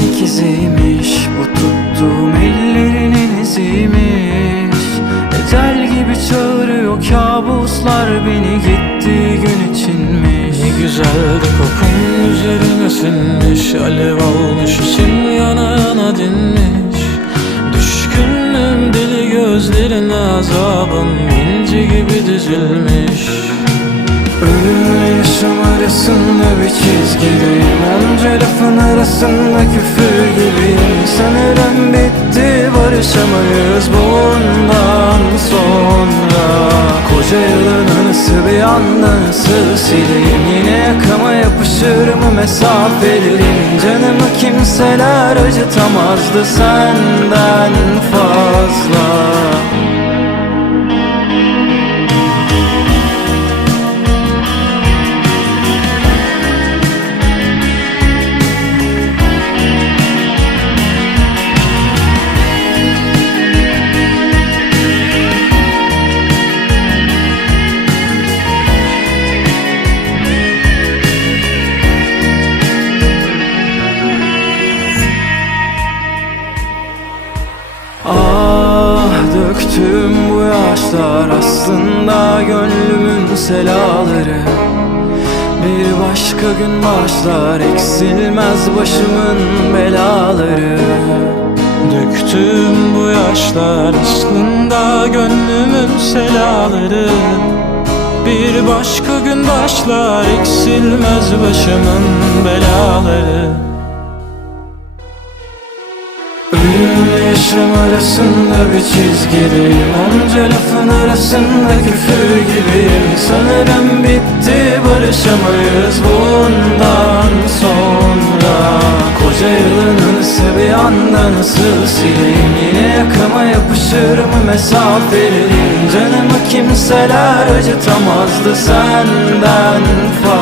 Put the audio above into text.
ikiziymiş Bu tuttuğum ellerinin iziymiş Ecel gibi çağırıyor kabuslar beni gittiği gün içinmiş. Ne güzeldi kokun üzerine sinmiş Alev almış içim yana yana dinmiş. Düşkünüm deli gözlerine azabım inci gibi dizilmiş. Ölümün arasında bir çizgideyim Onca lafın arasında küfür gibiyim. Sanırım bitti barışamayız bundan sonra. Koca yılın anısı bir anda nasıl sileyim? Yine yakama yapışır mı mesafelerin Canımı kimseler acıtamazdı senden döktüm bu yaşlar aslında gönlümün selaları. Bir başka gün başlar eksilmez başımın belaları. Döktüm bu yaşlar aslında gönlümün selaları. Bir başka gün başlar eksilmez başımın belaları Yaşam arasında bir çizgideyim Onca lafın arasında küfür gibiyim Sanırım bitti barışamayız bundan sonra. Koca yılın anısı bir anda nasıl sileyim? Yine yakama yapışır mı mesafelerin Canımı kimseler acıtamazdı senden fazla